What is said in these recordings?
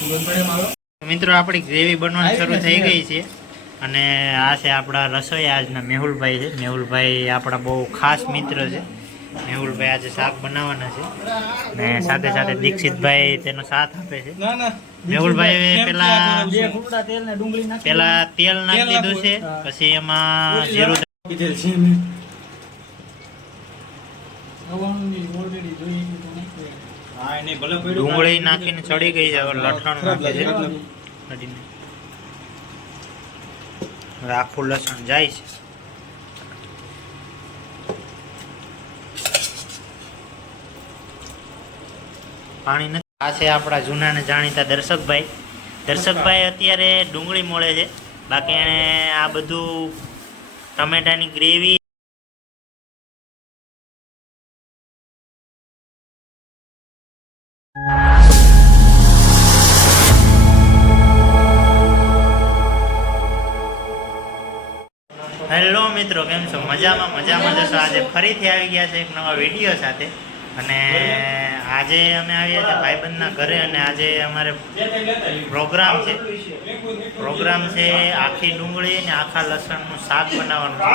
મિત્રો આપણી ગ્રેવી બનવાની શરૂ થઈ ગઈ છે અને આ છે આપણા રસોઈ આજના મેહુલભાઈ છે. મેહુલભાઈ આપણા બહુ ખાસ મિત્ર છે. મેહુલભાઈ આજે શાક બનાવવાના છે ને સાથે સાથે દીક્ષિતભાઈ તેનો સાથ આપે છે. મેહુલભાઈ પેલા તેલ નાખી દીધું છે, પછી એમાં જીરું ડુંગળી નાખીને ચડી ગઈ છે. હવે લસણ નાખે છે, આખું લસણ જાય છે. પાણી નથી. આ છે આપણા જૂના ને જાણીતા દર્શકભાઈ. દર્શકભાઈ અત્યારે ડુંગળી મળે છે, બાકી એને આ બધું ટમેટાની ગ્રેવી હેલો મિત્રો, કેમ છો? મજામાં જશો. આજે ફરીથી આવી ગયા છે એક નવા વિડીયો સાથે અને આજે અમે આવ્યા છે ભાઈબંધના ઘરે અને આજે અમારે પ્રોગ્રામ છે આખી ડુંગળી અને આખા લસણનું શાક બનાવવાનું છે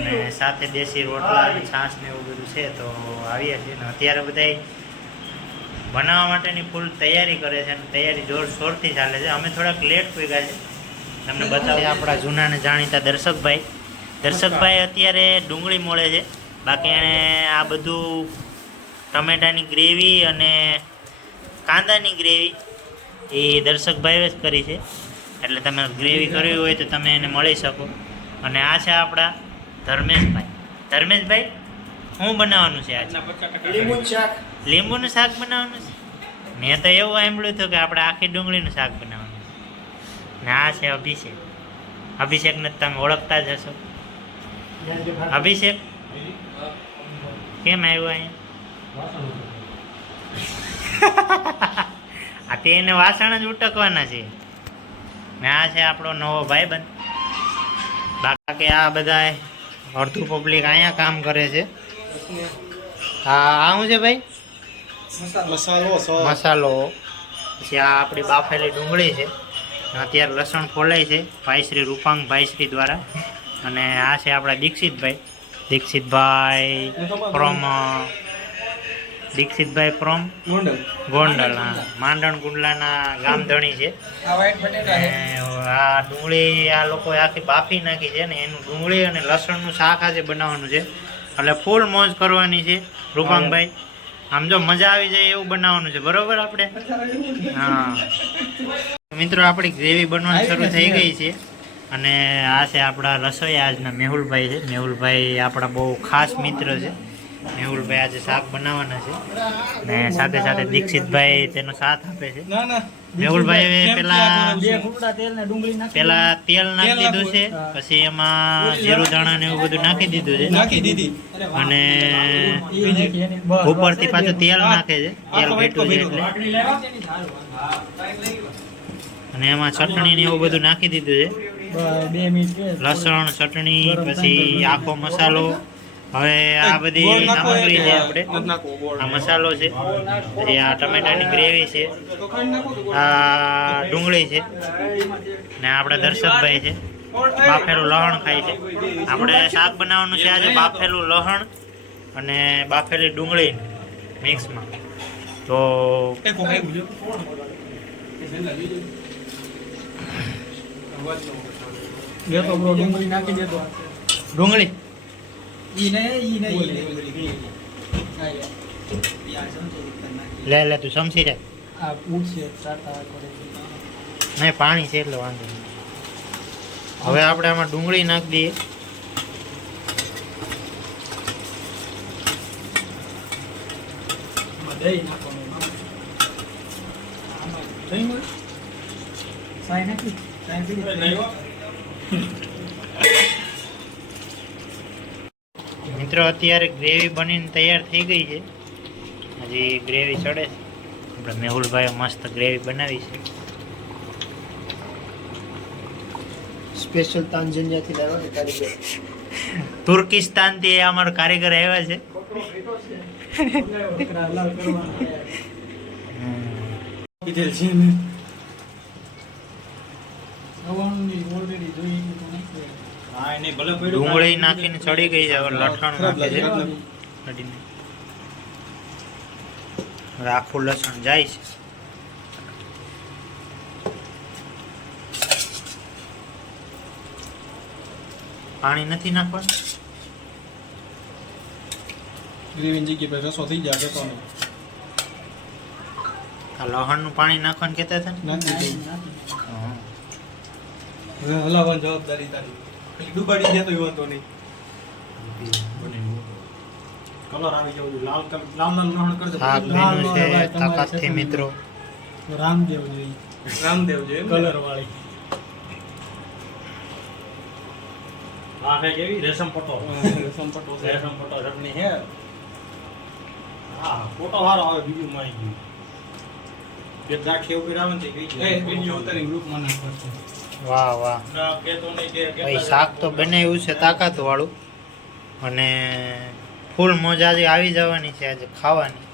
અને સાથે દેશી રોટલા અને છાશ ને એવું બધું છે. તો આવ્યા છીએ ને અત્યારે બધા બનાવવા માટેની ફૂલ તૈયારી કરે છે અને તૈયારી જોરશોરથી ચાલે છે. અમે થોડાક લેટ પૂગ્યા છે. તમને બતાવીએ આપણા જૂના ને જાણીતા દર્શકભાઈ અત્યારે ડુંગળી મળે છે, બાકી એણે આ બધું ટમેટાની ગ્રેવી અને કાંદાની ગ્રેવી એ દર્શકભાઈએ જ કરી છે. એટલે તમે ગ્રેવી કરવી હોય તો તમે એને મળી શકો. અને આ છે આપણા ધર્મેશભાઈ. શું બનાવવાનું છે આજે? લીંબુનું શાક બનાવવાનું છે. મેં તો એવું સાંભળ્યું હતું કે આપણે આખી ડુંગળીનું શાક બનાવવાનું છે. ને આ છે અભિષેકને તમે ઓળખતા જ હશો. અભિષેક કેમ આવ્યો અહીંયા? આ તે એને વાસણ જ ઉટકવાના છે. ને આ છે આપણો નવો ભાઈબંધ. બાકી આ બધા અડધું પબ્લિક અહીંયા કામ કરે છે. હા, શું છે ભાઈ? મસાલો. પછી આ આપણી બાફેલી ડુંગળી છે. અત્યારે લસણ ફોલાય છે ભાઈશ્રી રૂપાંગભાઈશ્રી દ્વારા. અને આ છે આપણા દીક્ષિતભાઈ ફ્રોમ ગોંડલ. હા, માંડણ ગુંડલાના ગામધણી છે. આ ડુંગળી આ લોકો આખી બાફી નાખી છે ને એનું ડુંગળી અને લસણનું શાક આજે બનાવવાનું છે. એટલે ફૂલ મોજ કરવાની છે રૂપાંગભાઈ. આમ જો મજા આવી જાય એવું બનાવવાનું છે, બરોબર? આપણે હા મિત્રો, આપણી ગ્રેવી બનવાની શરૂ થઈ ગઈ છે અને આ છે આપણા રસોઈ આજના મેહુલભાઈ છે. મેહુલભાઈ આપણા બહુ ખાસ મિત્ર છે. મેહુલભાઈ આજે શાક બનાવવાના છે ને સાથે સાથે દીક્ષિતભાઈ તેનો સાથ આપે છે. મેહુલભાઈ પેલા તેલ નાખી દીધું છે, પછી એમાં જીરું દાણા ને એવું બધું નાખી દીધું છે અને ઉપરથી પાછું તેલ નાખે છે. તેલ ભેટું છે એટલે. અને એમાં ચટણી ને એવું બધું નાખી દીધું છે. લસણ, ચટણી, પછી આખો મસાલો. હવે આ બધી સામગ્રી છે. આપણે આ મસાલો છે, પછી આ ટમેટાની ગ્રેવી છે, આ ડુંગળી છે ને આપણા દર્શકભાઈ છે બાફેલું લસણ ખાય છે. આપણે શાક બનાવવાનું છે આજે બાફેલું લસણ અને બાફેલી ડુંગળી મિક્સમાં. તો ડુંગળી નાખી દેતો. ડુંગળી લે તું સમસી રે. નહીં, પાણી છે એટલે વાંધો નહીં. હવે આપણે આમાં ડુંગળી નાખી દઈએ. મિત્રો, અત્યારે ગ્રેવી બનીને તૈયાર થઈ ગઈ છે. હજી ગ્રેવી ચડે છે. આપણે મેહુલભાઈ મસ્ત ગ્રેવી બનાવી છે. સ્પેશિયલ તાંજાનિયાથી લાવ્યા છે કારીગર. તુર્કિસ્તાનથી અમારો કારીગર આવ્યા છે. ડુંગળી નાખીને ચડી ગઈ છે. હવે લસણ નાખે છે કઢીને. હવે આખું લસણ જાય છે. પાણી નથી નાખવાનું. ગ્રેવીની જગ્યાએ પછી રસો થઈ જાય જતો નહીં. આ લસણનું પાણી નાખવાનું કહેતા હતા ને? નાખી દીધું. હા. હવે હલાવવાની જવાબદારી તારી. પછી ડુબાડી દે તો એ વાંધો નહીં. કલર આવી જવું જોઈએ. લાલ લાલ નહણ કરજો. શાક બન્યું છે તાકાતથી મિત્રો. રામદેવ જોઈએ. રામદેવ જોઈએ કલર વાળી. આ હે કેવી રેશમ પટ્ટો સંપટો છે. રેશમ પટ્ટો ચટણી હે. હા ફોટો સારો આવે બીજું માં આવી ગયું. બે દ્રાક્ષી ઉપર આવે ને તે ગઈ એ વિડિયો ઉતારી ગ્રુપમાં નાખવાનો. વાહ વાહ ના કેતો નહીં કે ભાઈ શાક તો બનાવ્યું છે તાકાત વાળું. અને ફૂલ મોજ આજે આવી જવાની છે આજે ખાવાની.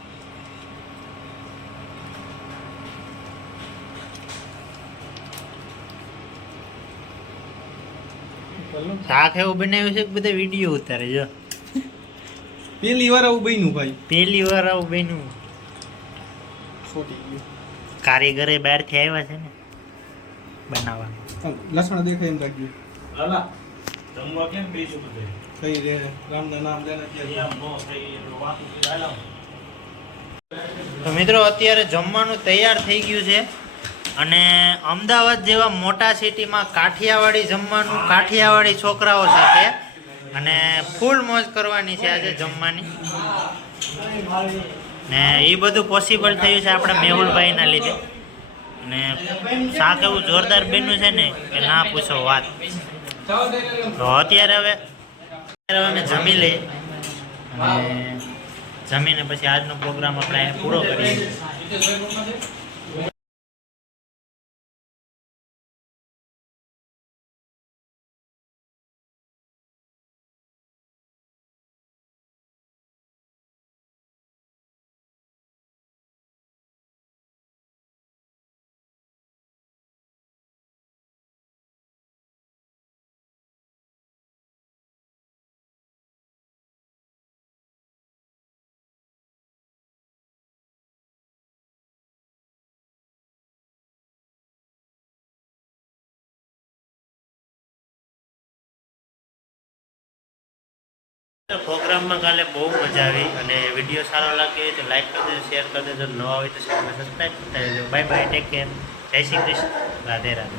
શાક એવું બનાવ્યું છે કે બધા વિડીયો ઉતારે જો. પહેલી વાર આવું બન્યું ભાઈ. પહેલી વાર આવું બન્યું. છોટી ગયું. કારીગરે બહારથી આવ્યા છે ને બનાવવા. લસણ દેખાય એમ લાગ્યું. લાલા જમવા કેમ બીજું બધે થઈ રે રામના નામ લેના એમ નો થઈ એનું વાતું કે હાલો. તો મિત્રો અત્યારે જમવાનું તૈયાર થઈ ગયું છે. અને અમદાવાદ જેવા મોટા સિટીમાં કાઠિયાવાડી જમવાનું કાઠિયાવાડી છોકરાઓ સાથે અને ફૂલ મોજ કરવાની છે આજે જમવાની. ને એ બધું પોસિબલ થયું છે આપણા મેહુલભાઈના લીધે. અને શાક એવું જોરદાર બન્યું છે ને કે ના પૂછો વાત. તો અત્યારે હવે અમે જમી લઈએ અને જમીને પછી આજનો પ્રોગ્રામ આપણે અહીંયા પૂરો કરીએ. પ્રોગ્રામમાં કાલે બહુ મજા આવી અને વિડીયો સારો લાગ્યો હોય તો લાઈક કરી દેજો, શેર કરી દેજો. નવા હોય તો ચેનલને સબસ્ક્રાઈબ કરતા રહેજો. બાય બાય, ટેક કેર, જય શ્રી કૃષ્ણ, રાધે રાધે.